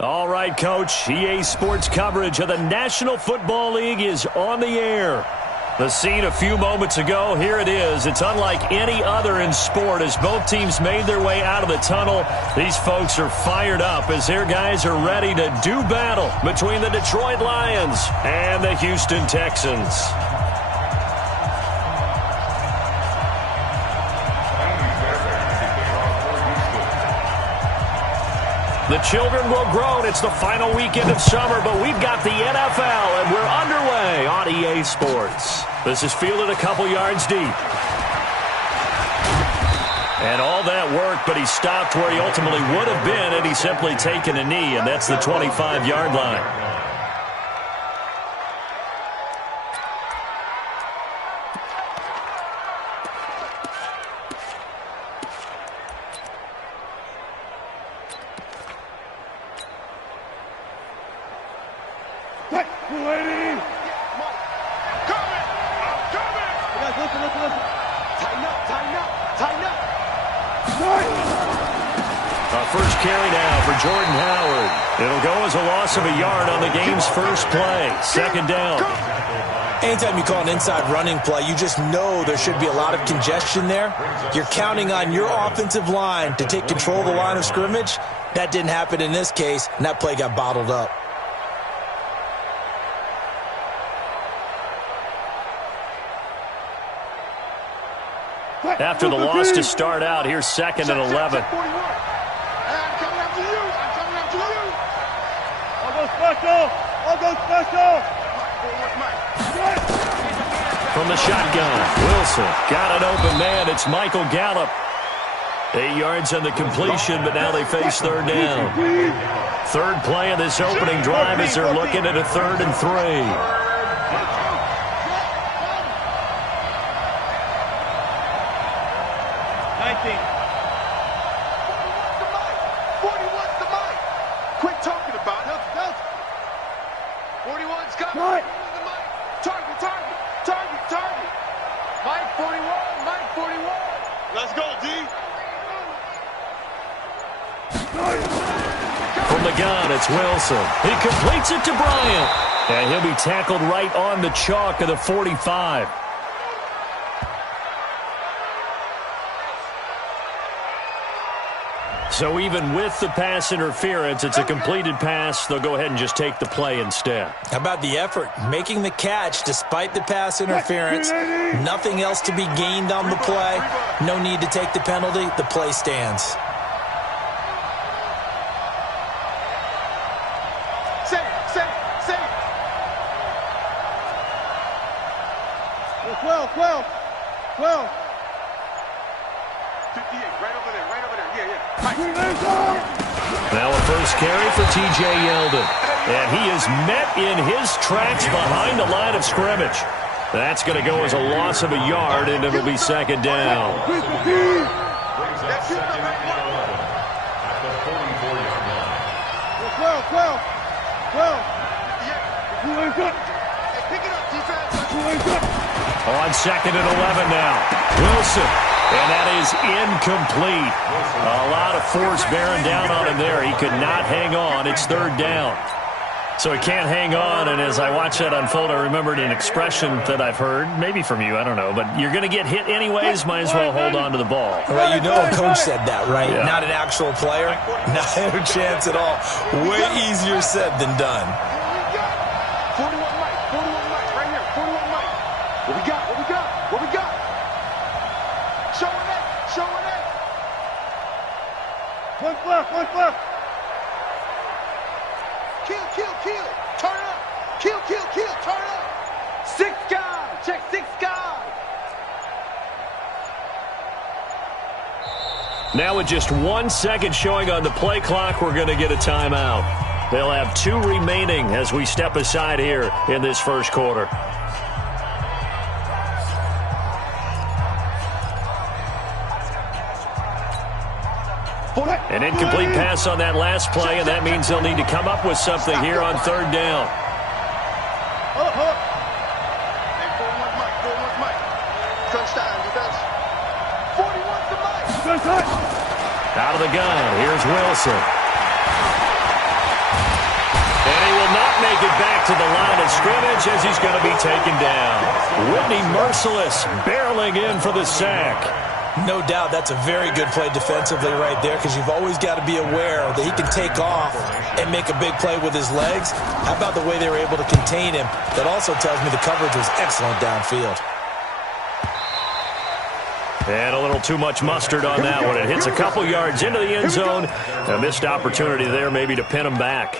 All right, Coach. EA Sports coverage of the National Football League is on the air. The scene a few moments ago, here it is. It's unlike any other in sport as both teams made their way out of the tunnel. These folks are fired up as their guys are ready to do battle between the Detroit Lions and the Houston Texans. The children will grow. It's the final weekend of summer, but we've got the NFL, and we're underway on EA Sports. This is fielded a couple yards deep. And all that work, but he stopped where he ultimately would have been had he simply taken a knee, and that's the 25-yard line. First carry now for Jordan Howard. It'll go as a loss of a yard on the game's first play. Second down. Anytime you call an inside running play, you just know there should be a lot of congestion there. You're counting on your offensive line to take control of the line of scrimmage. That didn't happen in this case, and that play got bottled up. After the loss to start out, here's 2nd and 11. From the shotgun, Wilson got an open man. It's Michael Gallup. 8 yards on the completion, but now they face third down. Third play of this opening drive as they're looking at a 3rd and 3. From the gun, it's Wilson. He completes it to Bryant. And he'll be tackled right on the chalk of the 45. So even with the pass interference, it's a completed pass. They'll go ahead and just take the play instead. How about the effort? Making the catch despite the pass interference. Nothing else to be gained on the play. No need to take the penalty. The play stands. Now a first carry for T.J. Yeldon. And he is met in his tracks behind the line of scrimmage. That's going to go as a loss of a yard, and it'll be second down. On 2nd and 11 now. Wilson. And that is incomplete. A lot of force bearing down on him there. He could not hang on. It's third down. So he can't hang on, and as I watch that unfold, I remembered an expression that I've heard, maybe from you, I don't know, but you're going to get hit anyways, might as well hold on to the ball. Well, you know a coach said that, right? Yeah. Not an actual player. Not a chance at all. Way easier said than done. 41 Mike, right here, 41 Mike. What we got? Showing it. One left. Kill. Turn up. Kill. Turn up. 6 guys. Check 6 guys. Now with just 1 second showing on the play clock, we're going to get a timeout. They'll have 2 remaining as we step aside here in this first quarter. An incomplete pass on that last play, and that means they'll need to come up with something here on third down. Out of the gun, here's Wilson. can't make it back to the line of scrimmage as he's going to be taken down. Whitney Merciless barreling in for the sack. No doubt that's a very good play defensively right there, because you've always got to be aware that he can take off and make a big play with his legs. How about the way they were able to contain him? That also tells me the coverage was excellent downfield. And a little too much mustard on that one. It hits a couple yards into the end zone. A missed opportunity there maybe to pin him back.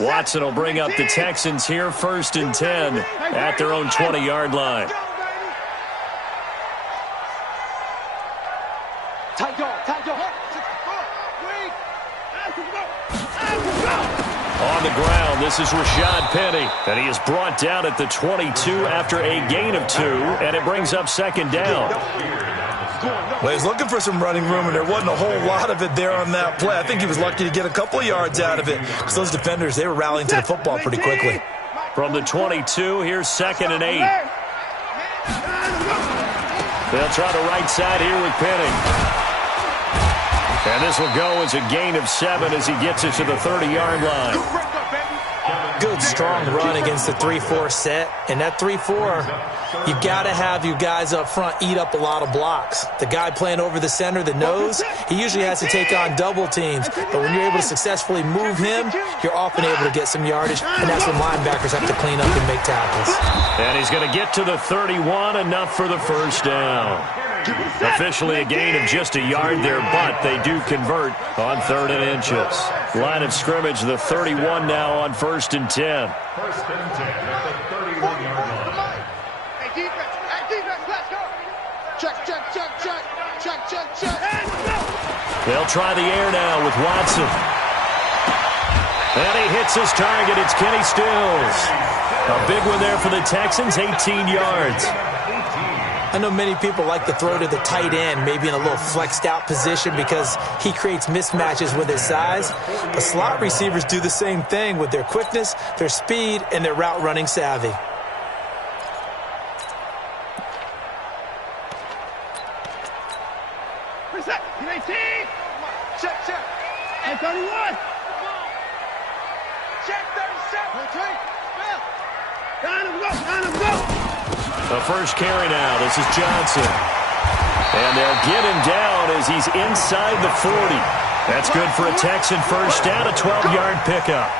Watson will bring up the Texans here, 1st and 10 at their own 20-yard line. On the ground, this is Rashad Penny, and he is brought down at the 22 after a gain of 2, and it brings up 2nd down. Well, he's looking for some running room, and there wasn't a whole lot of it there on that play. I think he was lucky to get a couple of yards out of it, because those defenders, they were rallying to the football pretty quickly. From the 22, here's 2nd and 8. They'll try the right side here with Penny. And this will go as a gain of 7 as he gets it to the 30-yard line. Good, strong run against the 3-4 set. And that 3-4, you've got to have you guys up front eat up a lot of blocks. The guy playing over the center, the nose, he usually has to take on double teams. But when you're able to successfully move him, you're often able to get some yardage. And that's when linebackers have to clean up and make tackles. And he's going to get to the 31, enough for the 1st down. Officially a gain of just a yard there, but they do convert on 3rd and inches. Line of scrimmage, the 31 now on 1st and 10. 1st and 10 at the 31-yard line. Hey, defense, let's go. Check. They'll try the air now with Watson. And he hits his target. It's Kenny Stills. A big one there for the Texans, 18 yards. I know many people like to throw to the tight end, maybe in a little flexed out position because he creates mismatches with his size. But slot receivers do the same thing with their quickness, their speed, and their route running savvy. Reset. 18. Check. And 31. Check 37. Down him, go. The first carry now. This is Johnson. And they'll get him down as he's inside the 40. That's good for a Texan first down, a 12-yard pickup.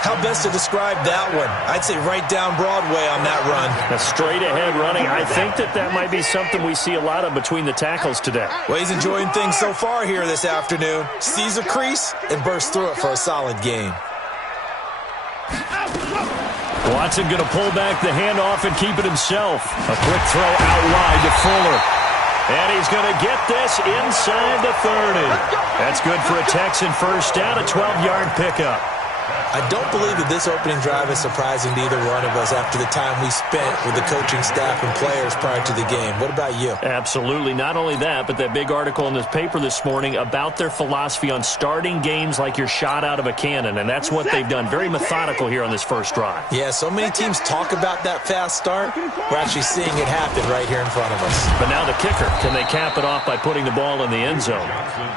How best to describe that one? I'd say right down Broadway on that run. A straight-ahead running. I think that might be something we see a lot of between the tackles today. Well, he's enjoying things so far here this afternoon. Sees a crease and bursts through it for a solid gain. Watson going to pull back the handoff and keep it himself. A quick throw out wide to Fuller. And he's going to get this inside the 30. That's good for a Texan first down, a 12-yard pickup. I don't believe that this opening drive is surprising to either one of us after the time we spent with the coaching staff and players prior to the game. What about you? Absolutely. Not only that, but that big article in this paper this morning about their philosophy on starting games like you're shot out of a cannon, and that's what they've done. Very methodical here on this first drive. Yeah, so many teams talk about that fast start. We're actually seeing it happen right here in front of us. But now the kicker, can they cap it off by putting the ball in the end zone?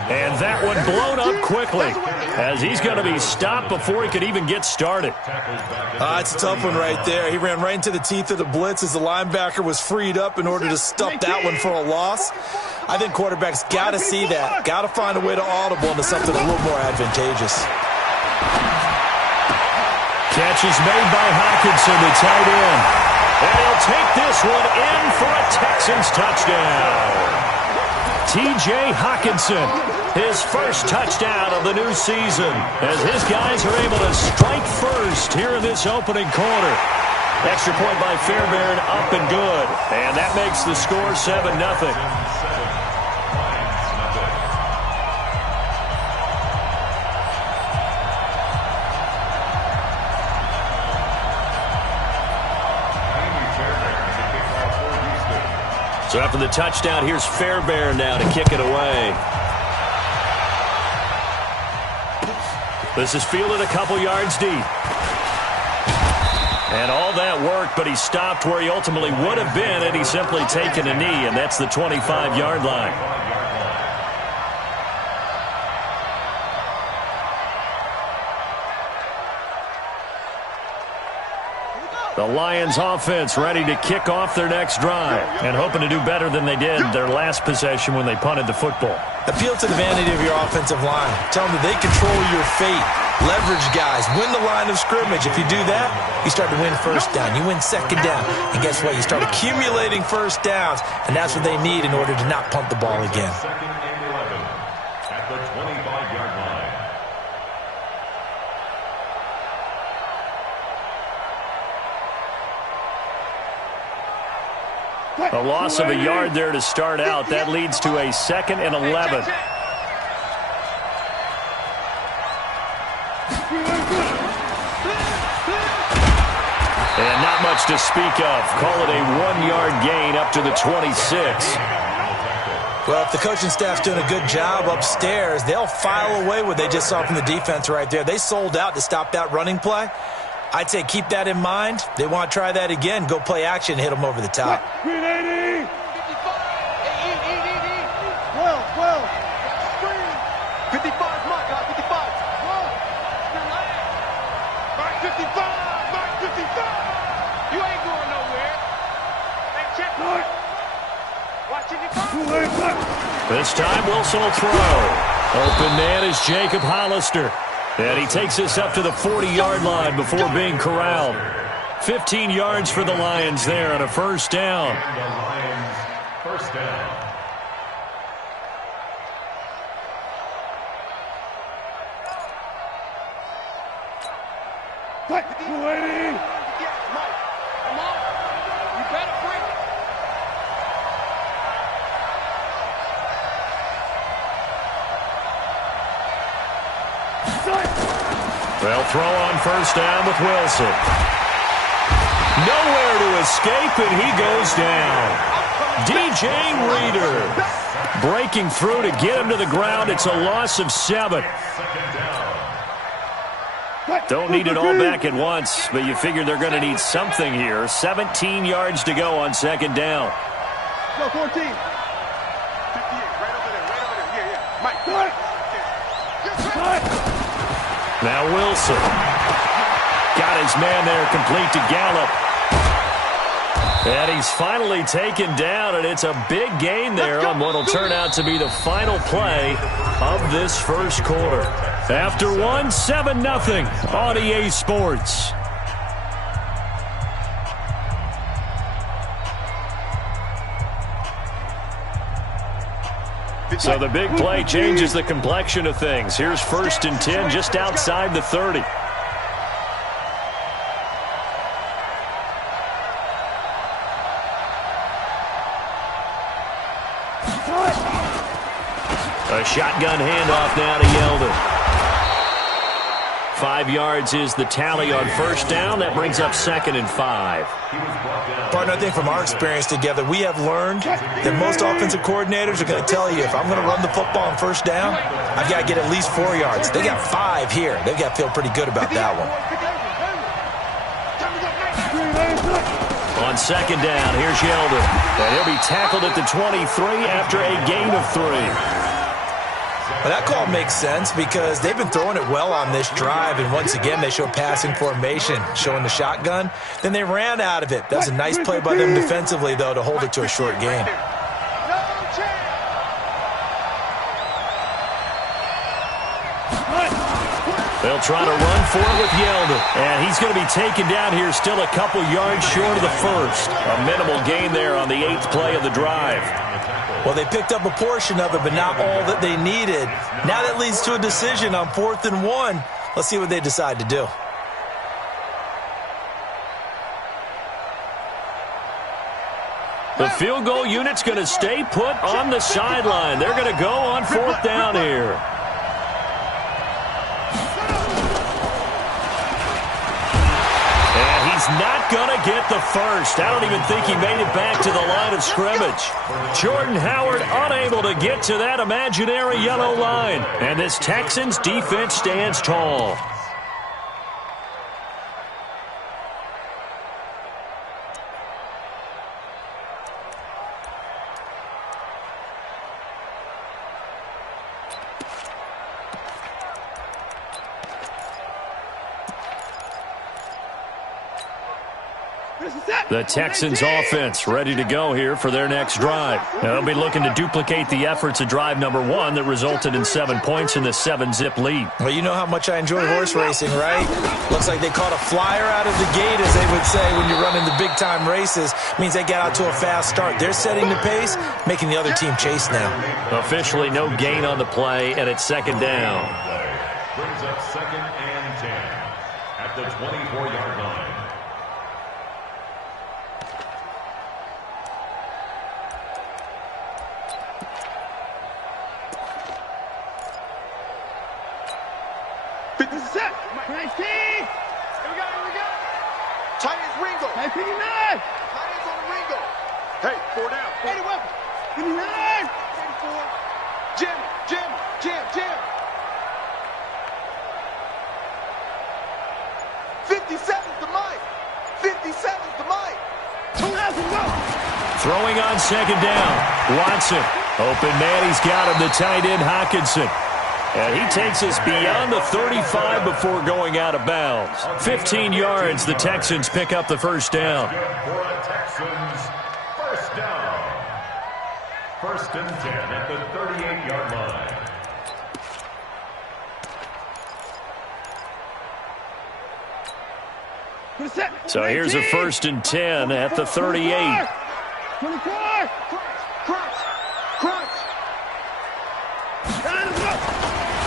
And that one blown up quickly as he's going to be stopped before he could even get started. It's a tough one right there. He ran right into the teeth of the blitz as the linebacker was freed up in order to stuff that one for a loss. I think quarterbacks got to see that. Got to find a way to audible into something a little more advantageous. Catch is made by Hockenson, the tight end. And he'll take this one in for a Texans touchdown. T.J. Hockenson, his first touchdown of the new season, as his guys are able to strike first here in this opening quarter. Extra point by Fairbairn, up and good. And that makes the score 7-0. So after the touchdown, here's Fairbairn now to kick it away. This is fielded a couple yards deep. And all that work, but he stopped where he ultimately would have been had he simply taken a knee, and that's the 25-yard line. The Lions offense ready to kick off their next drive and hoping to do better than they did their last possession when they punted the football. Appeal to the vanity of your offensive line. Tell them that they control your fate. Leverage guys. Win the line of scrimmage. If you do that, you start to win first down. You win second down. And guess what? You start accumulating first downs. And that's what they need in order to not punt the ball again. At the 25-yard line. A loss of a yard there to start out. That leads to a 2nd and 11. And not much to speak of. Call it a 1-yard gain up to the 26. Well, if the coaching staff's doing a good job upstairs, they'll file away what they just saw from the defense right there. They sold out to stop that running play. I'd say keep that in mind. They want to try that again. Go play action, hit them over the top. 380. 55. 55, mark, 55. Mark 55. Mark 55. You ain't going nowhere. Hey, check. Watch it. This time Wilson will throw. Open man is Jacob Hollister. And he takes us up to the 40-yard line before being corralled. 15 yards for the Lions there on a first down. And the Lions, first down. What? 280. Yes, Mike. Come on. You better bring it. They'll throw on first down with Wilson. Nowhere to escape, and he goes down. DJ Reader breaking through to get him to the ground. It's a loss of 7. Don't need it all back at once, but you figure they're going to need something here. 17 yards to go on second down. Go, 14. 58, right over there. Yeah. Mike, good. Now Wilson. Got his man there, complete to Gallup. And he's finally taken down, and it's a big gain there on what will turn out to be the final play of this first quarter. After 7-0 on EA Sports. So the big play changes the complexion of things. Here's 1st and 10 just outside the 30. A shotgun handoff now to Yeldon. 5 yards is the tally on first down. That brings up 2nd and 5. Partner, I think from our experience together, we have learned that most offensive coordinators are going to tell you, if I'm going to run the football on first down, I've got to get at least 4 yards. They got 5 here. They've got to feel pretty good about that one. On second down, here's Yeldon. And he'll be tackled at the 23 after a gain of 3. Well, that call makes sense because they've been throwing it well on this drive, and once again they show passing formation, showing the shotgun. Then they ran out of it. That was a nice play by them defensively, though, to hold it to a short gain. They'll try to run for it with Yeldon. And he's going to be taken down here still a couple yards short of the first. A minimal gain there on the 8th play of the drive. Well, they picked up a portion of it, but not all that they needed. Now that leads to a decision on 4th and 1. Let's see what they decide to do. The field goal unit's going to stay put on the sideline. They're going to go on 4th down here. Not going to get the first. I don't even think he made it back to the line of scrimmage. Jordan Howard unable to get to that imaginary yellow line. And this Texans defense stands tall. The Texans offense ready to go here for their next drive. They'll be looking to duplicate the efforts of drive number 1 that resulted in 7 points in the 7-zip lead. Well, you know how much I enjoy horse racing, right? Looks like they caught a flyer out of the gate, as they would say when you're running the big-time races. Means they get out to a fast start. They're setting the pace, making the other team chase now. Officially no gain on the play, and it's second down. Brings up 2nd and 10 at the 24-yard line. Hey, 59! Tight ends on the Ringo. Hey, 4 down. 80 weapons. 59! 84. Jam, jam, jam, jam. 57's the mic. 57's the mic. 2 laps to go. Throwing on second down. Watson. Open man, he's got him, the tight end Hockenson. And he takes us beyond the 35 before going out of bounds. 15 yards, the Texans pick up the first down. For a Texans first down. 1st and 10 at the 38-yard line. So here's a 1st and 10 at the 38. 24! Crunch! Crunch!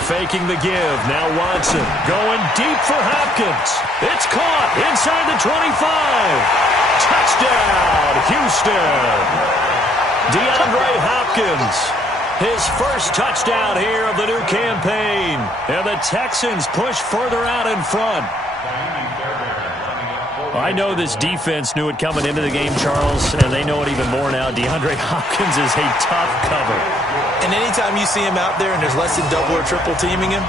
Faking the give. Now Watson going deep for Hopkins. It's caught inside the 25. Touchdown, Houston. DeAndre Hopkins. His first touchdown here of the new campaign. And the Texans push further out in front. I know this defense knew it coming into the game, Charles, and they know it even more now. DeAndre Hopkins is a tough cover. And anytime you see him out there and there's less than double or triple teaming him,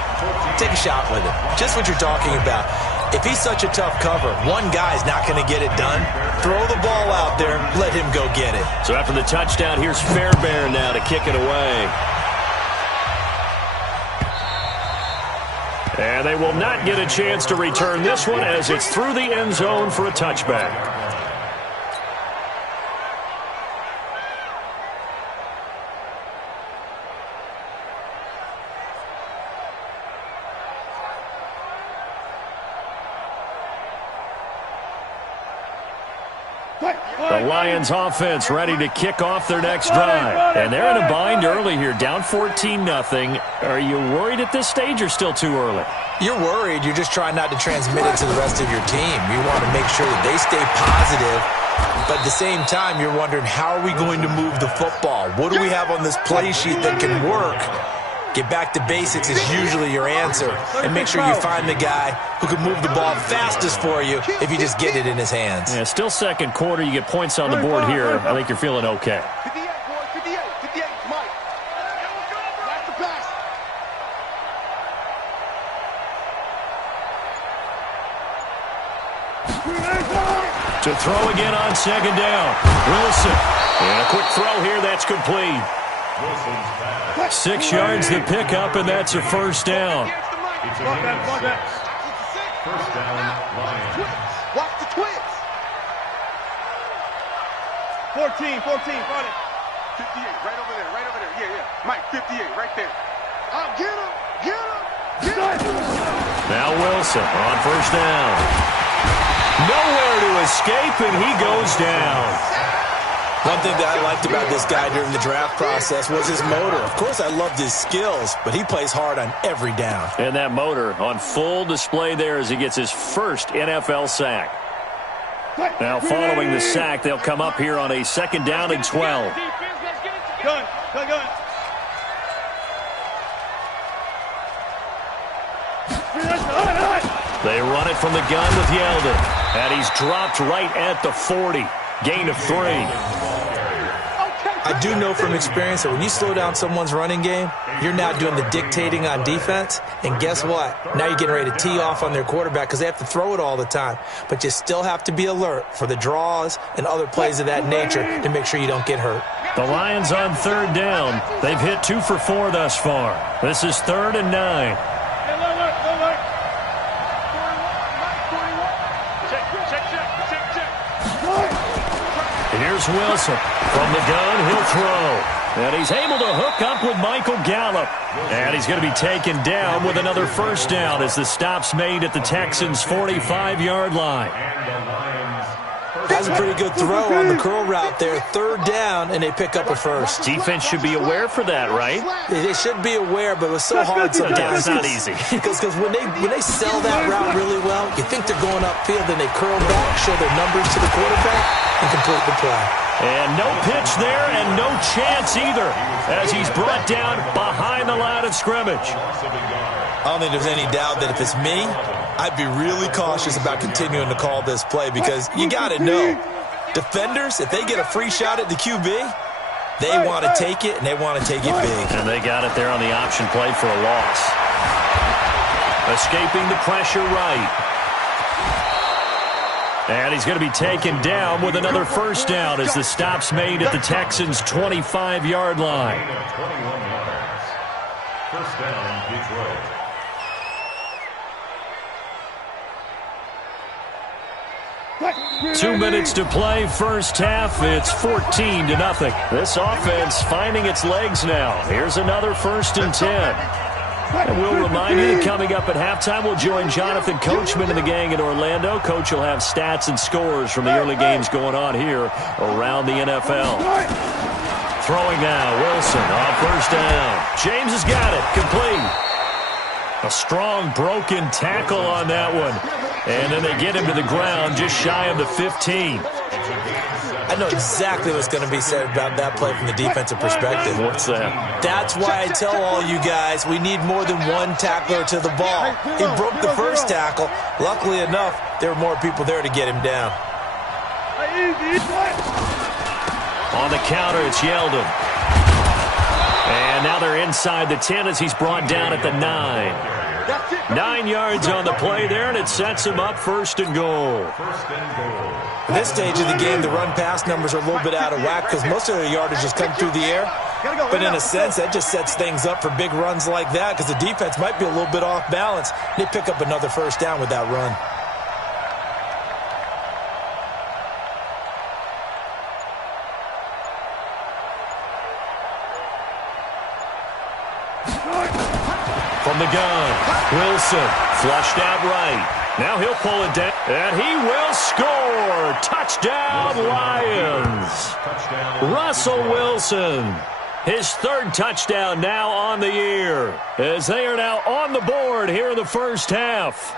take a shot with him. Just what you're talking about. If he's such a tough cover, one guy's not going to get it done. Throw the ball out there, let him go get it. So after the touchdown, here's Fairbairn now to kick it away. And they will not get a chance to return this one as it's through the end zone for a touchback. The Lions offense ready to kick off their next drive. And they're in a bind early here, down 14-0. Are you worried at this stage or still too early? You're worried. You're just trying not to transmit it to the rest of your team. You want to make sure that they stay positive. But at the same time, you're wondering, how are we going to move the football? What do we have on this play sheet that can work? Get back to basics is usually your answer. And make sure you find the guy who can move the ball fastest for you if you just get it in his hands. Yeah, still second quarter. You get points on the board here. I think you're feeling okay. 58, boys, 58. 58, Mike. That's the pass. To throw again on second down. Wilson. And a quick throw here. That's complete. 6 yards the pickup, and that's a first down. It's a gain of 6. First down, Lions. Watch the twins. 14, 14, got it. 58, right over there, right over there. Yeah, yeah. Mike, 58, right there. Get him, get him, get him. Now Wilson on first down. Nowhere to escape, and he goes down. One thing that I liked about this guy during the draft process was his motor. Of course, I loved his skills, but he plays hard on every down. And that motor on full display there as he gets his first NFL sack. Now, following the sack, they'll come up here on a second down and 12. Gun. They run it from the gun with Yeldon. And he's dropped right at the 40. Gain of 3. I do know from experience that when you slow down someone's running game, you're now doing the dictating on defense. And guess what? Now you're getting ready to tee off on their quarterback because they have to throw it all the time. But you still have to be alert for the draws and other plays of that nature to make sure you don't get hurt. The Lions on third down. They've hit 2 for 4 thus far. This is 3rd and 9. Here's Wilson. From the gun, he'll throw. And he's able to hook up with Michael Gallup. And he's going to be taken down with another first down as the stop's made at the Texans' 45-yard line. That's a pretty good throw on the curl route there. Third down, and they pick up a first. Defense should be aware for that, right? They should be aware, but it was so hard sometimes. Yeah, it's not easy. Because when they sell that route really well, you think they're going upfield, then they curl back, show their numbers to the quarterback, and complete the play. And no pitch there, and no chance either, as he's brought down behind the line of scrimmage. I don't think there's any doubt that if it's me, I'd be really cautious about continuing to call this play because you got to know, defenders, if they get a free shot at the QB, they want to take it, and they want to take it big. And they got it there on the option play for a loss. Escaping the pressure right. And he's going to be taken down with another first down as the stop's made at the Texans' 25-yard line. 21 yards. First down, Detroit. 2 minutes to play, first half. It's 14-0. This offense finding its legs now. Here's another 1st and 10. And we'll remind you that coming up at halftime, we'll join Jonathan Coachman and the gang in Orlando. Coach will have stats and scores from the early games going on here around the NFL. Throwing now, Wilson on first down. James has got it, complete. A strong broken tackle on that one. And then they get him to the ground just shy of the 15. I know exactly what's going to be said about that play from the defensive perspective. What's that? That's why I tell all you guys we need more than one tackler to the ball. He broke the first tackle. Luckily enough, there were more people there to get him down. On the counter, it's Yeldon. And now they're inside the 10 as he's brought down at the 9. 9 yards on the play there, and it sets him up 1st and goal. At this stage of the game, the run-pass numbers are a little bit out of whack because most of their yardage just come through the air. But in a sense, that just sets things up for big runs like that because the defense might be a little bit off balance. They pick up another first down with that run. From the gun, Wilson flushed out right. Now he'll pull it down, and he will score. Touchdown, Lions. Russell Wilson, his 3rd touchdown now on the year, as they are now on the board here in the first half.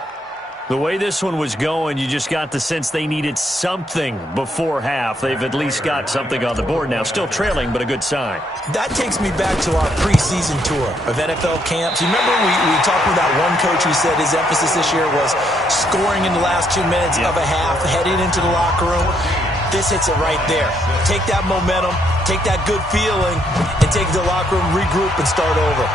The way this one was going, you just got the sense they needed something before half. They've at least got something on the board now. Still trailing, but a good sign. That takes me back to our preseason tour of NFL camps. You remember we talked with that one coach who said his emphasis this year was scoring in the last 2 minutes of a half, heading into the locker room. This hits it right there. Take that momentum, take that good feeling, and take it to the locker room, regroup, and start over.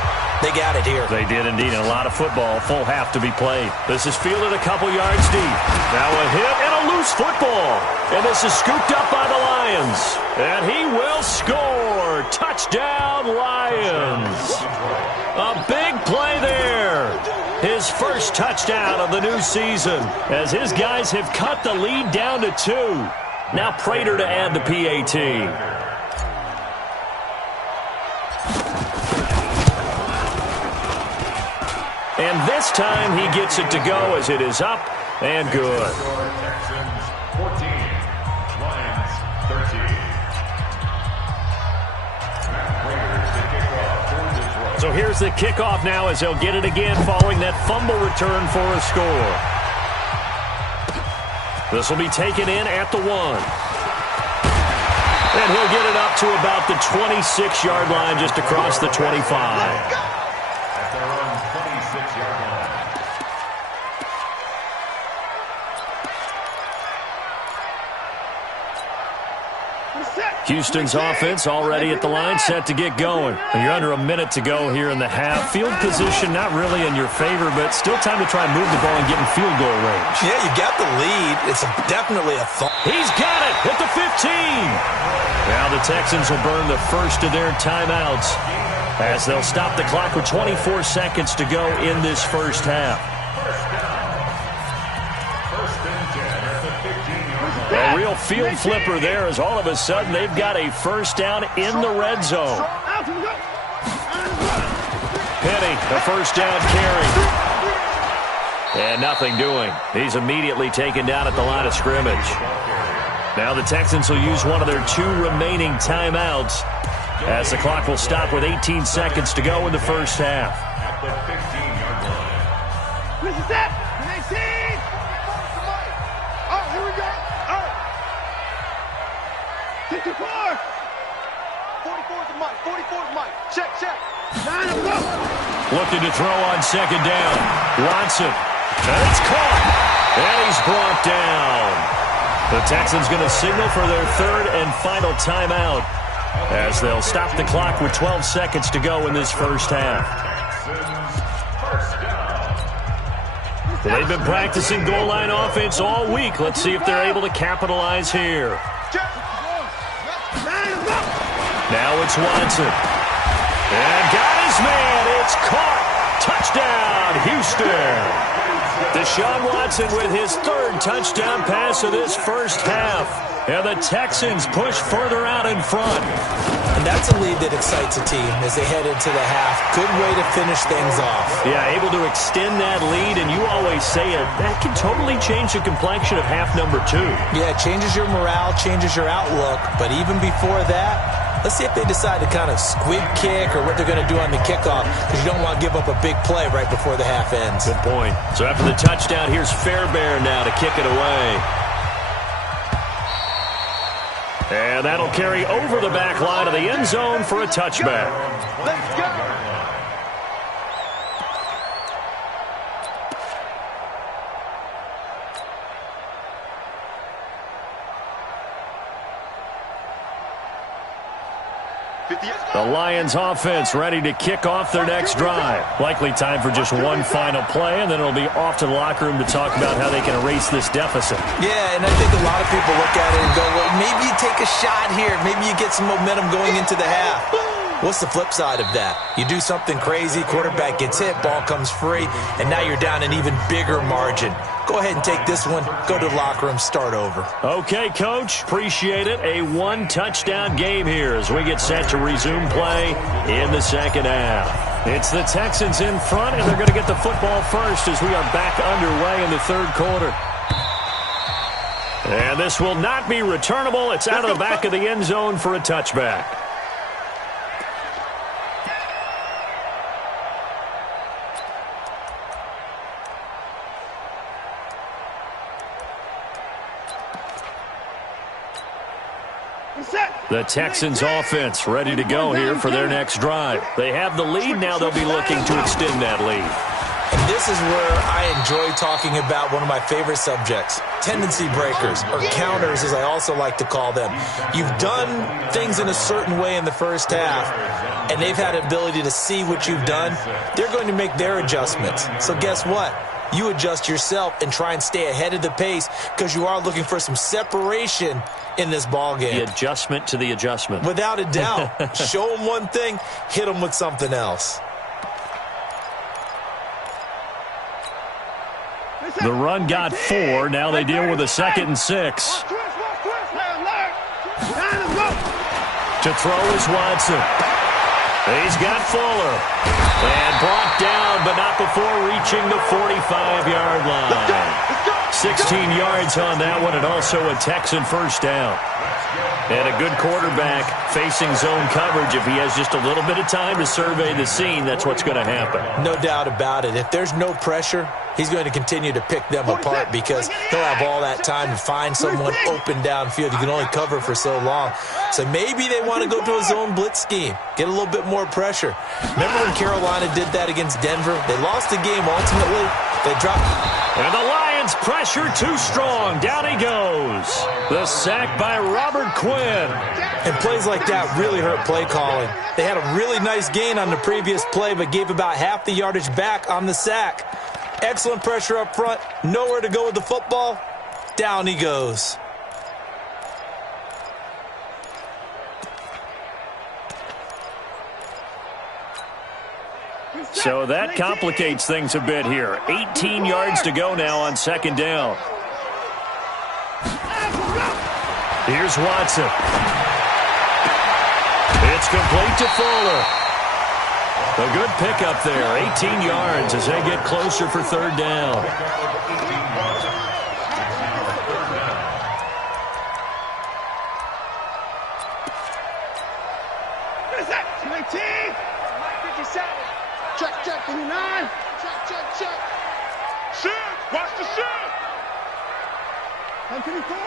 They got it here. They did indeed. A lot of football. Full half to be played. This is fielded a couple yards deep. Now a hit and a loose football. And this is scooped up by the Lions. And he will score. Touchdown, Lions. A big play there. His 1st touchdown of the new season as his guys have cut the lead down to 2. Now Prater to add the PAT. And this time he gets it to go as it is up and good. Texans 14, Lions 13. So here's the kickoff now as they'll get it again following that fumble return for a score. This will be taken in at the 1. And he'll get it up to about the 26-yard line just across the 25. Houston's offense already at the line, set to get going. And you're under a minute to go here in the half. Field position not really in your favor, but still time to try and move the ball and get in field goal range. Yeah, you got the lead. It's definitely a thought. He's got it at the 15. Now the Texans will burn the first of their timeouts as they'll stop the clock with 24 seconds to go in this first half. A real field flipper there as all of a sudden they've got a first down in the red zone. Penny, the first down carry. And nothing doing. He's immediately taken down at the line of scrimmage. Now the Texans will use one of their 2 remaining timeouts as the clock will stop with 18 seconds to go in the first half. At the 15-yard line. This is it. 18. Oh, here we go. Oh. 54. 44 is Mike. 44 is Mike. Check. Looking to throw on second down. Watson. And it's caught. And he's brought down. The Texans going to signal for their 3rd and final timeout as they'll stop the clock with 12 seconds to go in this first half. They've been practicing goal line offense all week. Let's see if they're able to capitalize here. Now it's Watson. And got his man. It's caught. Touchdown, Houston. Deshaun Watson with his 3rd touchdown pass of this first half. And the Texans push further out in front. And that's a lead that excites a team as they head into the half. Good way to finish things off. Yeah, able to extend that lead, and you always say it, that can totally change the complexion of half number 2. Yeah, it changes your morale, changes your outlook. But even before that, let's see if they decide to kind of squib kick or what they're going to do on the kickoff, because you don't want to give up a big play right before the half ends. Good point. So after the touchdown, here's Fairbairn now to kick it away. And that'll carry over the back line of the end zone for a touchback. Let's go. The Lions offense ready to kick off their next drive. Likely time for just one final play, and then it'll be off to the locker room to talk about how they can erase this deficit. Yeah, and I think a lot of people look at it and go, well, maybe you take a shot here. Maybe you get some momentum going into the half. What's the flip side of that? You do something crazy, quarterback gets hit, ball comes free, and now you're down an even bigger margin. Go ahead and take this one, go to the locker room, start over. Okay, Coach, appreciate it. A 1-touchdown game here as we get set to resume play in the second half. It's the Texans in front, and they're going to get the football first as we are back underway in the 3rd quarter. And this will not be returnable. It's out of the back of the end zone for a touchback. The Texans offense ready to go here for their next drive. They have the lead. Now they'll be looking to extend that lead. And this is where I enjoy talking about one of my favorite subjects, tendency breakers, or counters as I also like to call them. You've done things in a certain way in the first half, and they've had an ability to see what you've done. They're going to make their adjustments. So guess what? You adjust yourself and try and stay ahead of the pace because you are looking for some separation in this ball game. The adjustment to the adjustment. Without a doubt. Show them one thing, hit them with something else. The run got 4. Now they deal with a 2nd and 6. To throw is Watson. He's got Fuller. And brought down, but not before reaching the 45-yard line. 16 yards on that one, and also a Texan first down. And a good quarterback facing zone coverage. If he has just a little bit of time to survey the scene, that's what's going to happen. No doubt about it. If there's no pressure, he's going to continue to pick them apart because he'll have all that time to find someone open downfield. You can only cover for so long. So maybe they want to go to a zone blitz scheme, get a little bit more pressure. Remember when Carolina did that against Denver? They lost the game ultimately. They dropped. And the Lions pressure too strong. Down he goes. The sack by Robert Quinn. And plays like that really hurt play calling. They had a really nice gain on the previous play, but gave about half the yardage back on the sack. Excellent pressure up front. Nowhere to go with the football. Down he goes. So that complicates things a bit here. 18 yards to go now on 2nd down. Here's Watson. It's complete to Fuller. A good pickup there, 18 yards as they get closer for third down. Check, 59. Check. Shoot! Watch the shoot! 124.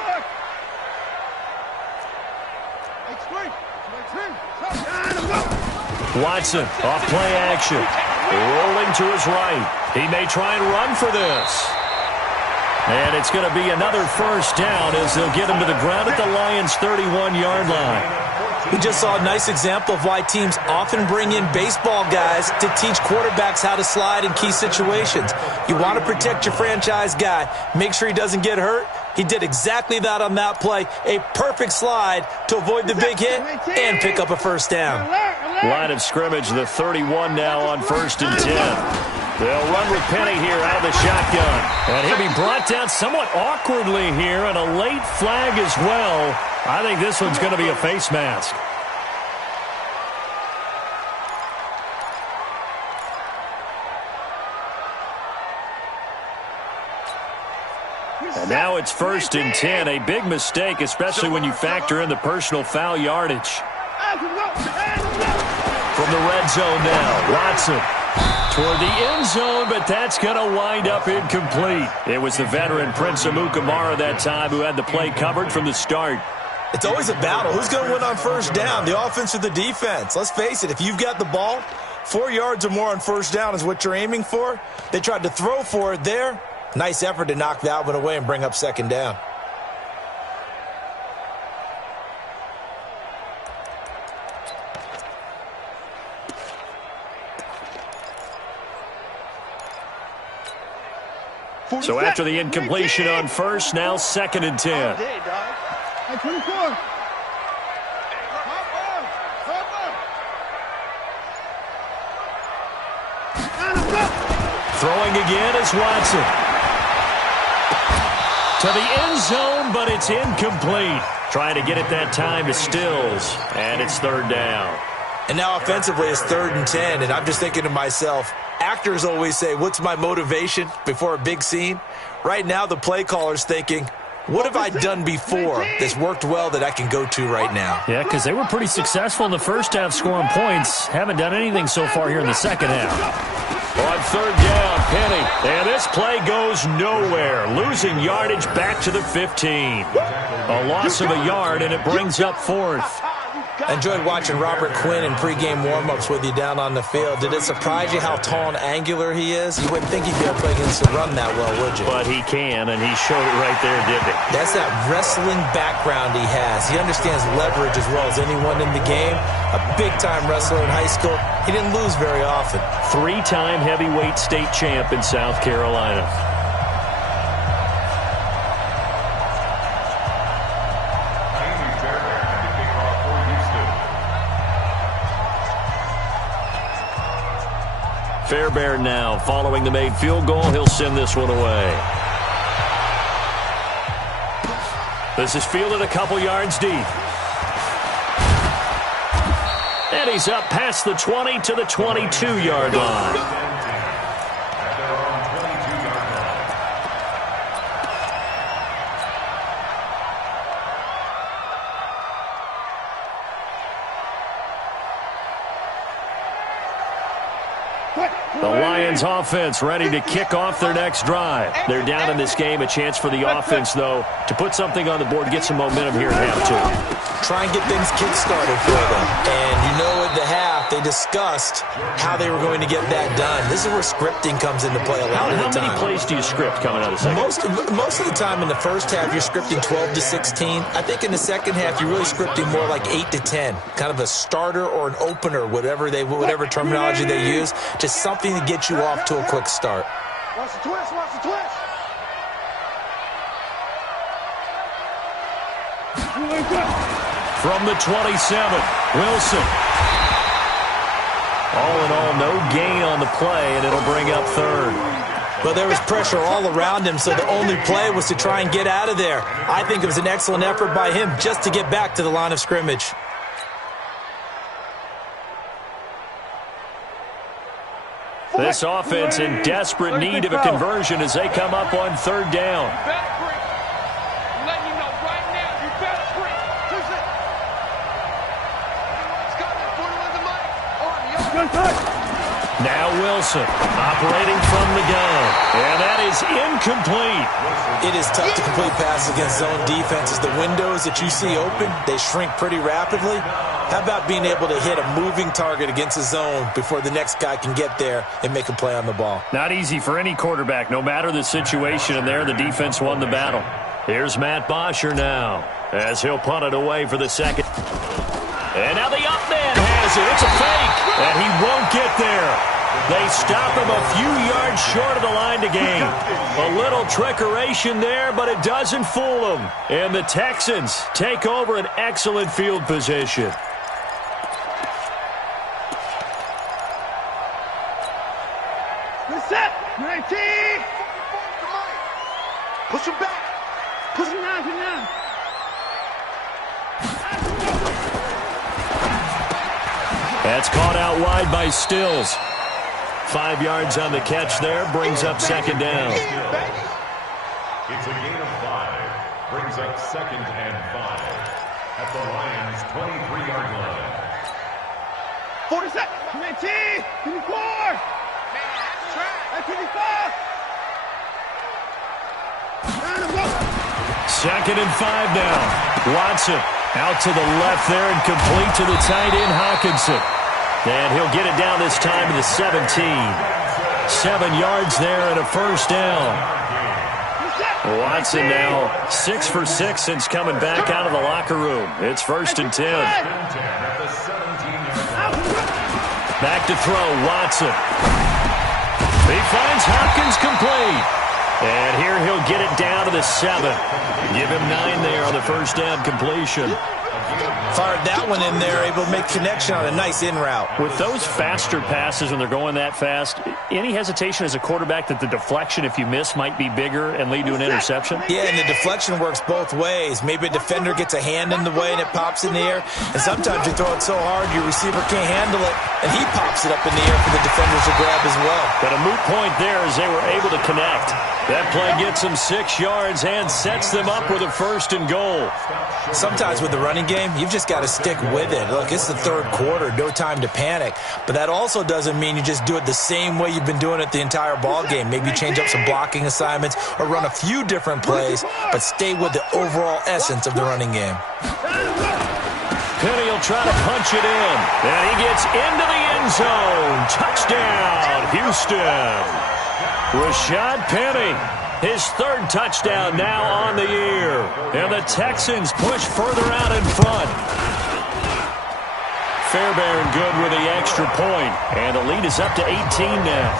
Watson, off play action. Rolling to his right. He may try and run for this. And it's going to be another first down as they'll get him to the ground at the Lions' 31-yard line. We just saw a nice example of why teams often bring in baseball guys to teach quarterbacks how to slide in key situations. You want to protect your franchise guy. Make sure he doesn't get hurt. He did exactly that on that play. A perfect slide to avoid the big hit and pick up a first down. Line of scrimmage, the 31 now on 1st and 10. They'll run with Penny here out of the shotgun. And he'll be brought down somewhat awkwardly here, and a late flag as well. I think this one's going to be a face mask. And now it's 1st and 10. A big mistake, especially when you factor in the personal foul yardage. From the red zone now, Watson toward the end zone, but that's going to wind up incomplete. It was the veteran Prince Amukamara that time who had the play covered from the start. It's always a battle. Who's going to win on first down, the offense or the defense? Let's face it, if you've got the ball, 4 yards or more on first down is what you're aiming for. They tried to throw for it there. Nice effort to knock that one away and bring up second down. So after the incompletion on first, now 2nd and 10. Throwing again is Watson. To the end zone, but it's incomplete. Trying to get it that time to Stills, and it's 3rd down. And now offensively it's 3rd and 10, and I'm just thinking to myself, actors always say, what's my motivation before a big scene? Right now the play caller's thinking, what have I done before that's worked well that I can go to right now? Yeah, because they were pretty successful in the first half scoring points. Haven't done anything so far here in the second half. On 3rd down, Penny. And this play goes nowhere. Losing yardage back to the 15. A loss of a yard, and it brings up 4th. I enjoyed watching Robert Quinn in pregame warm-ups with you down on the field. Did it surprise you how tall and angular he is? You wouldn't think he'd be able to play against the run that well, would you? But he can, and he showed it right there, didn't he? That's that wrestling background he has. He understands leverage as well as anyone in the game. A big-time wrestler in high school. He didn't lose very often. 3-time heavyweight state champ in South Carolina. Fairbairn now following the made field goal. He'll send this one away. This is fielded a couple yards deep. And he's up past the 20 to the 22-yard line. The Lions offense ready to kick off their next drive. They're down in this game. A chance for the offense, though, to put something on the board, get some momentum here at half two. Try and get things kick-started for them. And you know at the half, they discussed how they were going to get that done. This is where scripting comes into play a lot of the time. How many plays do you script coming out of the second? Most of the time in the first half, you're scripting 12 to 16. I think in the second half, you're really scripting more like 8 to 10. Kind of a starter or an opener, whatever terminology they use. Just something to get you off to a quick start. Watch the twist, watch the twist. From the 27, Wilson. All in all, no gain on the play, and it'll bring up third. Well, there was pressure all around him, so the only play was to try and get out of there. I think it was an excellent effort by him just to get back to the line of scrimmage. This offense in desperate need of a conversion as they come up on third down. Now Wilson operating from the gun. And that is incomplete. It is tough to complete passes against zone defenses. The windows that you see open, they shrink pretty rapidly. How about being able to hit a moving target against a zone before the next guy can get there and make a play on the ball? Not easy for any quarterback, no matter the situation, and there the defense won the battle. Here's Matt Bosher now as he'll punt it away for the second. And now the up man has it. It's a fake, and he won't get there. They stop him a few yards short of the line to gain. A little trickeration there, but it doesn't fool them. And the Texans take over an excellent field position. Set. 19. Push him back. Push him down. That's caught out wide by Stills. 5 yards on the catch there, brings up second down. It's a gain of 5, brings up second and 5 at the Lions' 23-yard line. 40 seconds. 19. 24. 25. Second and 5 now. Watson out to the left there and complete to the tight end Hawkinson. And he'll get it down this time to the 17. 7 yards there and a first down. Watson now 6 for 6 since coming back out of the locker room. It's first and 10. Back to throw, Watson. He finds Hopkins complete. And here he'll get it down to the 7. Give him 9 there on the first down completion. Fired that one in there, able to make connection on a nice in route. With those faster passes when they're going that fast, any hesitation as a quarterback that the deflection, if you miss, might be bigger and lead to an interception? Yeah, and the deflection works both ways. Maybe a defender gets a hand in the way and it pops in the air. And sometimes you throw it so hard your receiver can't handle it, and he pops it up in the air for the defenders to grab as well. But a moot point there as they were able to connect. That play gets them 6 yards and sets them up with a first and goal. Sometimes with the running game, you've just got to stick with it. Look, it's the third quarter, no time to panic. But that also doesn't mean you just do it the same way you've been doing it the entire ball game. Maybe change up some blocking assignments or run a few different plays, but stay with the overall essence of the running game. Penny will try to punch it in, and he gets into the end zone. Touchdown, Houston. Rashad Penny, his third touchdown now on the year. And the Texans push further out in front. Fairbairn good with the extra point, and the lead is up to 18 now.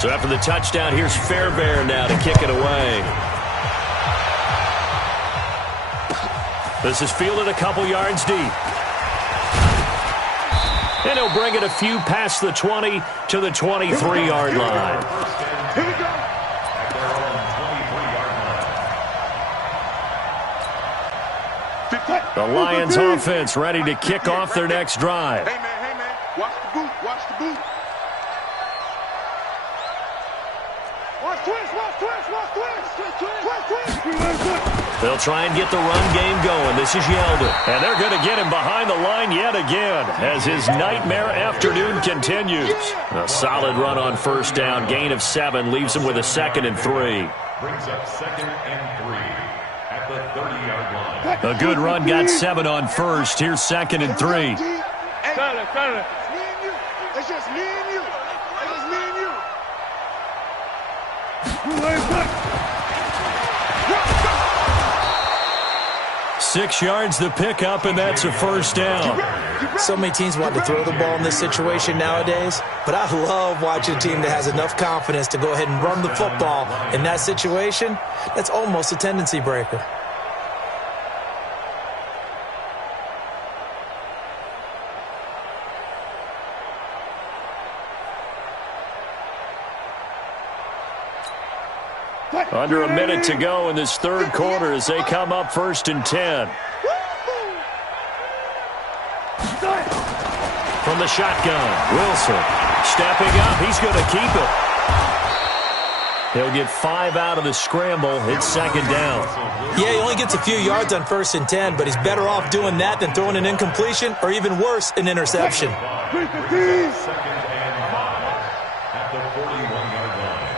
So after the touchdown, here's Fairbairn now to kick it away. This is fielded a couple yards deep. And he'll bring it a few past the 20 to the 23-yard line. Here we go. The Lions offense ready to kick off their next drive. Hey, man. Watch the boot. Watch the boot. Watch twist. They'll try and get the run game going. This is Yeldon. And they're going to get him behind the line yet again as his nightmare afternoon continues. A solid run on first down. Gain of 7 leaves him with a second and 3. Brings up second and 3 at the 30-yard line. A good run got 7 on first. Here's second and 3. Hey, it's just me and you. It's just me and you. 6 yards the pickup, and that's a first down. So many teams want to throw the ball in this situation nowadays, but I love watching a team that has enough confidence to go ahead and run the football in that situation. That's almost a tendency breaker. Under a minute to go in this third quarter as they come up 1st and 10. From the shotgun, Wilson stepping up. He's going to keep it. He'll get 5 out of the scramble. It's 2nd down. Yeah, he only gets a few yards on 1st and 10, but he's better off doing that than throwing an incompletion or even worse, an interception. 2nd and 5 at the 41-yard line.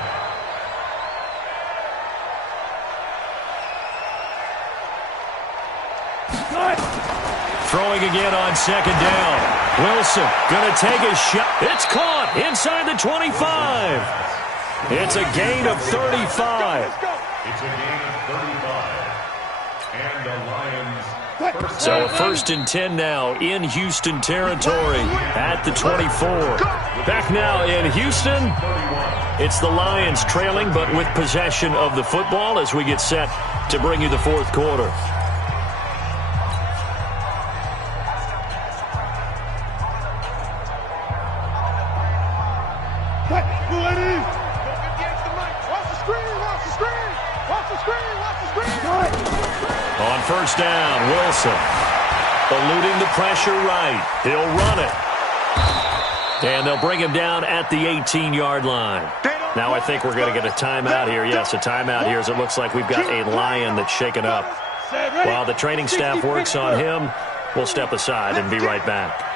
Throwing again on 2nd down. Wilson going to take a shot. It's caught inside the 25. It's a gain of 35. It's a gain of 35. And the Lions. So 1st and 10 now in Houston territory at the 24. Back now in Houston. It's the Lions trailing, but with possession of the football as we get set to bring you the 4th quarter. On 1st down, Wilson eluding the pressure right. He'll run it. And they'll bring him down at the 18-yard line. Now I think we're going to get a timeout here. Yes, a timeout here as it looks like we've got a Lion that's shaken up. While the training staff works on him, we'll step aside and be right back.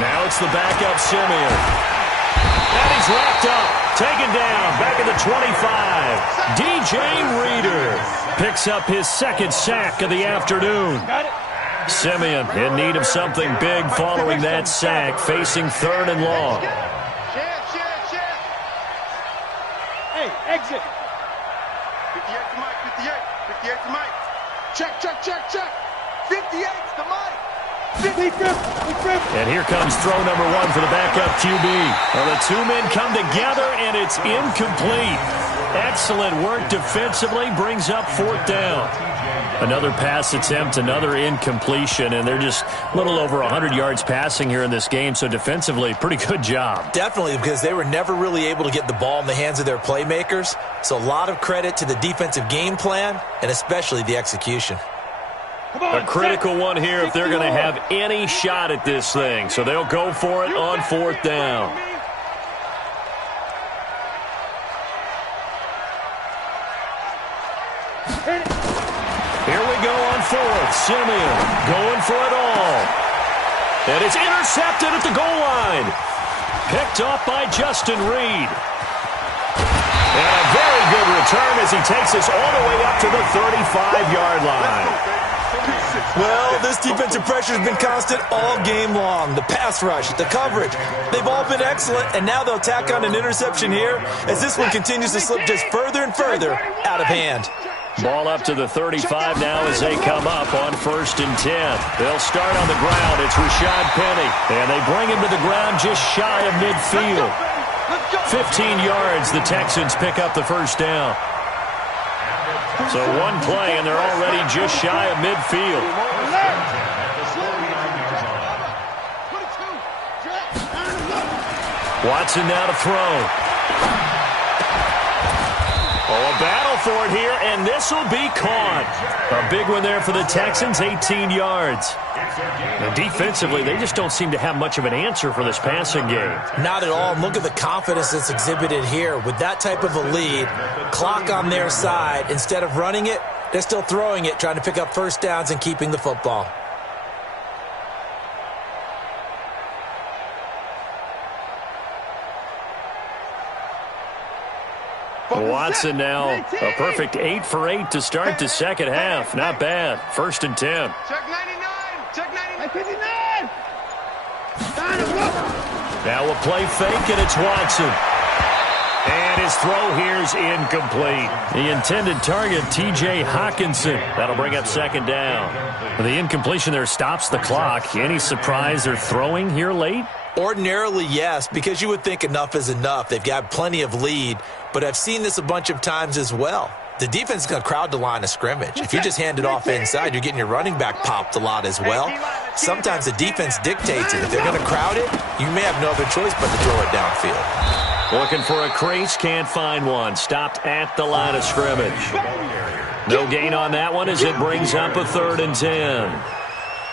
Now it's the backup Simeon. And he's wrapped up. Taken down. Back at the 25. DJ Reader picks up his 2nd sack of the afternoon. Simeon in need of something big following that sack, facing 3rd and long. Hey, exit. 58 to Mike, 58. 58 to Mike. Check. 58 to Mike. And here comes throw number 1 for the backup QB. Well, the 2 men come together, and it's incomplete. Excellent work defensively, brings up 4th down. Another pass attempt, another incompletion, and they're just a little over 100 yards passing here in this game, so defensively, pretty good job. Definitely, because they were never really able to get the ball in the hands of their playmakers, so a lot of credit to the defensive game plan and especially the execution. A critical one here if they're going to have any shot at this thing. So they'll go for it on 4th down. Here we go on 4th. Simeon going for it all. And it's intercepted at the goal line. Picked off by Justin Reed. And a very good return as he takes us all the way up to the 35-yard line. Well, this defensive pressure has been constant all game long. The pass rush, the coverage, they've all been excellent, and now they'll tack on an interception here as this one continues to slip just further and further out of hand. Ball up to the 35 now as they come up on 1st and 10. They'll start on the ground. It's Rashad Penny, and they bring him to the ground just shy of midfield. 15 yards, the Texans pick up the 1st down. So 1 play, and they're already just shy of midfield. Watson now to throw. Oh, a battle for it here, and this will be caught. A big one there for the Texans, 18 yards. And defensively, they just don't seem to have much of an answer for this passing game. Not at all. And look at the confidence that's exhibited here. With that type of a lead, clock on their side, instead of running it, they're still throwing it, trying to pick up 1st downs and keeping the football. Watson now a perfect 8 for 8 to start the 2nd half. Not bad. 1st and 10. Check 99. Check 99. 59. Now a play fake, and it's Watson. And his throw here is incomplete. The intended target, T.J. Hawkinson. That'll bring up 2nd down. The incompletion there stops the clock. Any surprise they're throwing here late? Ordinarily, yes, because you would think enough is enough. They've got plenty of lead, but I've seen this a bunch of times as well. the defense is going to crowd the line of scrimmage. If you just hand it off inside, you're getting your running back popped a lot as well. Sometimes the defense dictates it. If they're going to crowd it, you may have no other choice but to throw it downfield. Looking for a crease, can't find one. Stopped at the line of scrimmage. No gain on that one as it brings up a 3rd and 10.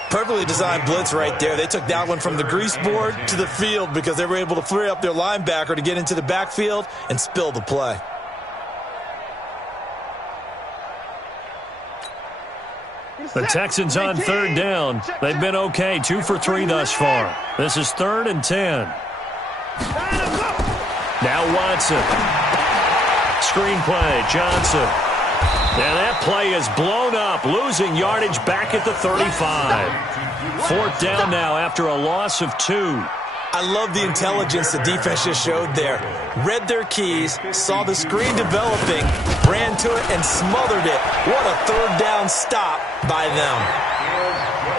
Perfectly designed blitz right there. They took that one from the grease board to the field because they were able to free up their linebacker to get into the backfield and spill the play. The Texans on 3rd down. They've been okay, 2 for 3 thus far. This is 3rd and 10. Now Watson. Screenplay, Johnson. And that play is blown up, losing yardage back at the 35. 4th down now after a loss of 2. I love the intelligence the defense just showed there. Read their keys, saw the screen developing, ran to it, and smothered it. What a 3rd down stop by them.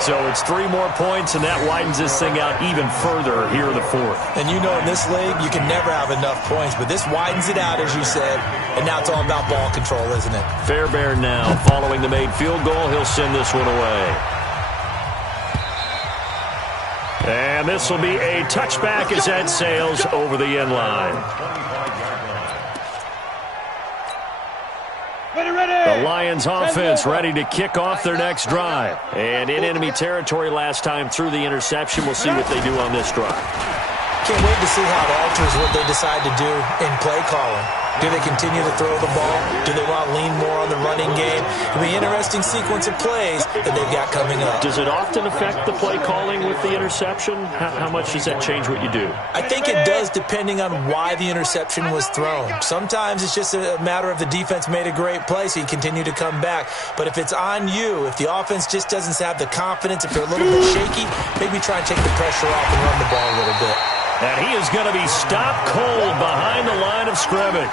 So it's 3 more points, and that widens this thing out even further here in the 4th. And you know in this league, you can never have enough points, but this widens it out, as you said, and now it's all about ball control, isn't it? Fairbairn now, following the made field goal, he'll send this one away. And this will be a touchback as that sails over the end line. The Lions offense ready to kick off their next drive. And in enemy territory last time through the interception. We'll see what they do on this drive. Can't wait to see how it alters what they decide to do in play calling. Do they continue to throw the ball? Do they want to lean more on the running game? It'll be an interesting sequence of plays that they've got coming up. Does it often affect the play calling with the interception? How much does that change what you do? I think it does, depending on why the interception was thrown. Sometimes it's just a matter of the defense made a great play, so you continue to come back. But if it's on you, if the offense just doesn't have the confidence, if they're a little bit shaky, maybe try and take the pressure off and run the ball a little bit. And he is going to be stopped cold behind the line of scrimmage.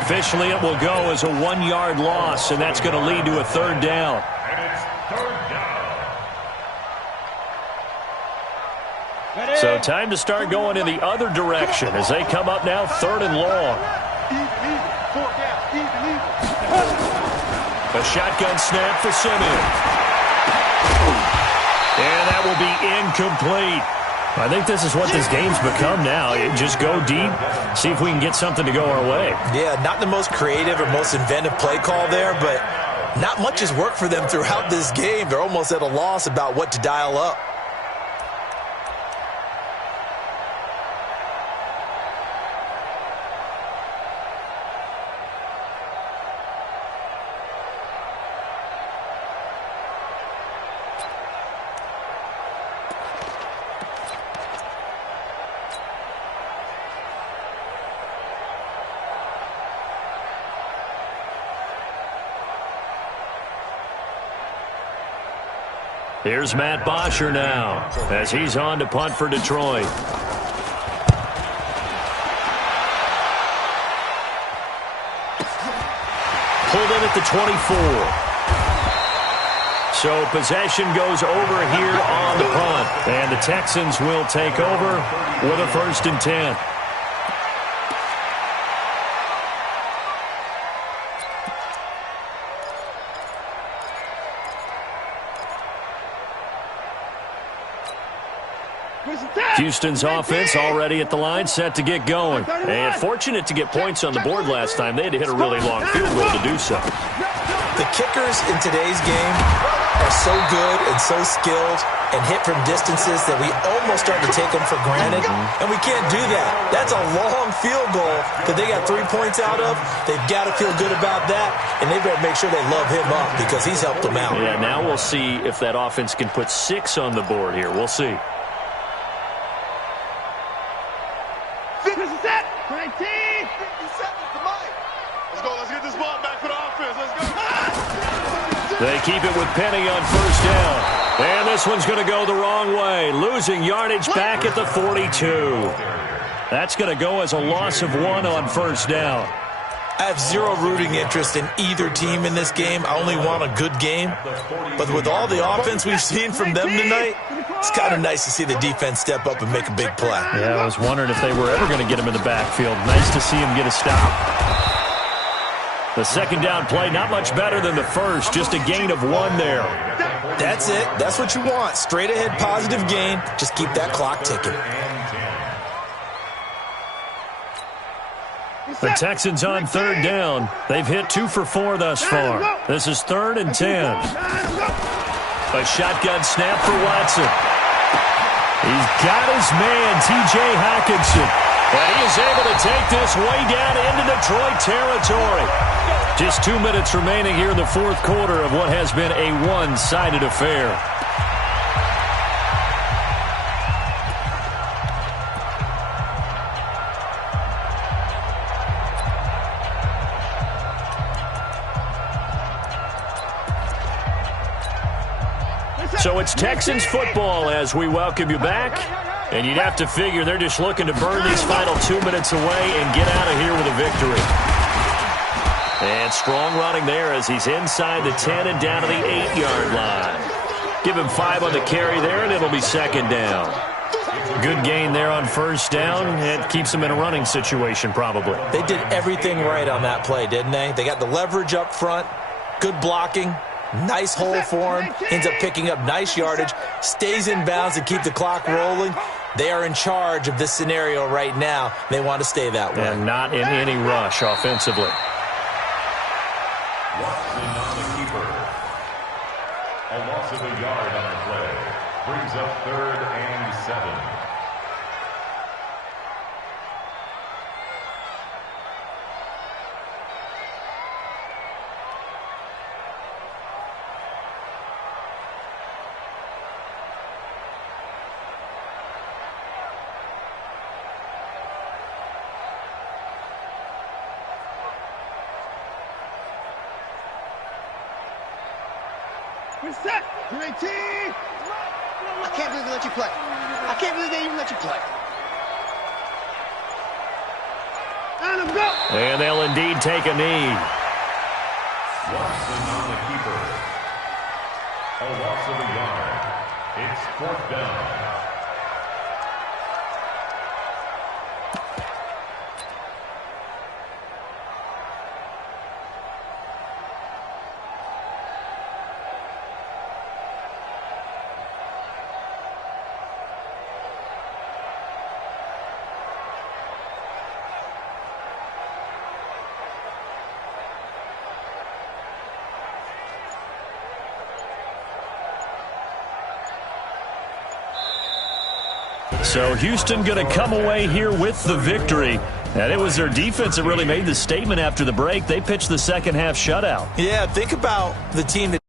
Officially, it will go as a 1-yard loss, and that's going to lead to a 3rd down. So time to start going in the other direction as they come up now 3rd and long. A shotgun snap for Simeon. And that will be incomplete. I think this is what this game's become now. Just go deep, see if we can get something to go our way. Yeah, not the most creative or most inventive play call there, but not much has worked for them throughout this game. They're almost at a loss about what to dial up. Here's Matt Bosher now as he's on to punt for Detroit. Pulled in at the 24. So possession goes over here on the punt. And the Texans will take over with a 1st and 10. Houston's offense already at the line, set to get going. And fortunate to get points on the board last time. They had to hit a really long field goal to do so. The kickers in today's game are so good and so skilled and hit from distances that we almost start to take them for granted. And we can't do that. That's a long field goal that they got 3 points out of. They've got to feel good about that, and they better make sure they love him up because he's helped them out. Yeah, now we'll see if that offense can put 6 on the board here. We'll see. They keep it with Penny on 1st down. And this one's going to go the wrong way. Losing yardage back at the 42. That's going to go as a loss of 1 on 1st down. I have zero rooting interest in either team in this game. I only want a good game. But with all the offense we've seen from them tonight, it's kind of nice to see the defense step up and make a big play. Yeah, I was wondering if they were ever going to get him in the backfield. Nice to see him get a stop. The second down play, not much better than the first, just a gain of 1 there. That's it. That's what you want. Straight ahead, positive gain. Just keep that clock ticking. The Texans on third down. They've hit 2 for 4 thus far. This is 3rd and 10. A shotgun snap for Watson. He's got his man, T.J. Hockenson. And he is able to take this way down into Detroit territory. Just 2 minutes remaining here in the fourth quarter of what has been a one-sided affair. So it's Texans football as we welcome you back. And you'd have to figure they're just looking to burn these final 2 minutes away and get out of here with a victory. And strong running there as he's inside the 10 and down to the 8-yard line. Give him 5 on the carry there, and it'll be second down. Good gain there on first down. It keeps them in a running situation probably. They did everything right on that play, didn't they? They got the leverage up front, good blocking. Nice hole for him. Ends up picking up nice yardage. Stays in bounds and keep the clock rolling. They are in charge of this scenario right now. They want to stay that way. And not in any rush offensively. Watson on the keeper. A loss of a yard on the play. Brings up 3rd and 7. Set. 18. I can't believe they let you play. I can't believe they even let you play. Let him go. And they'll indeed take a knee. Watson on the keeper. A loss of a yard. It's 4th down. So Houston going to come away here with the victory. And it was their defense that really made the statement after the break. They pitched the second half shutout. Yeah, think about the team that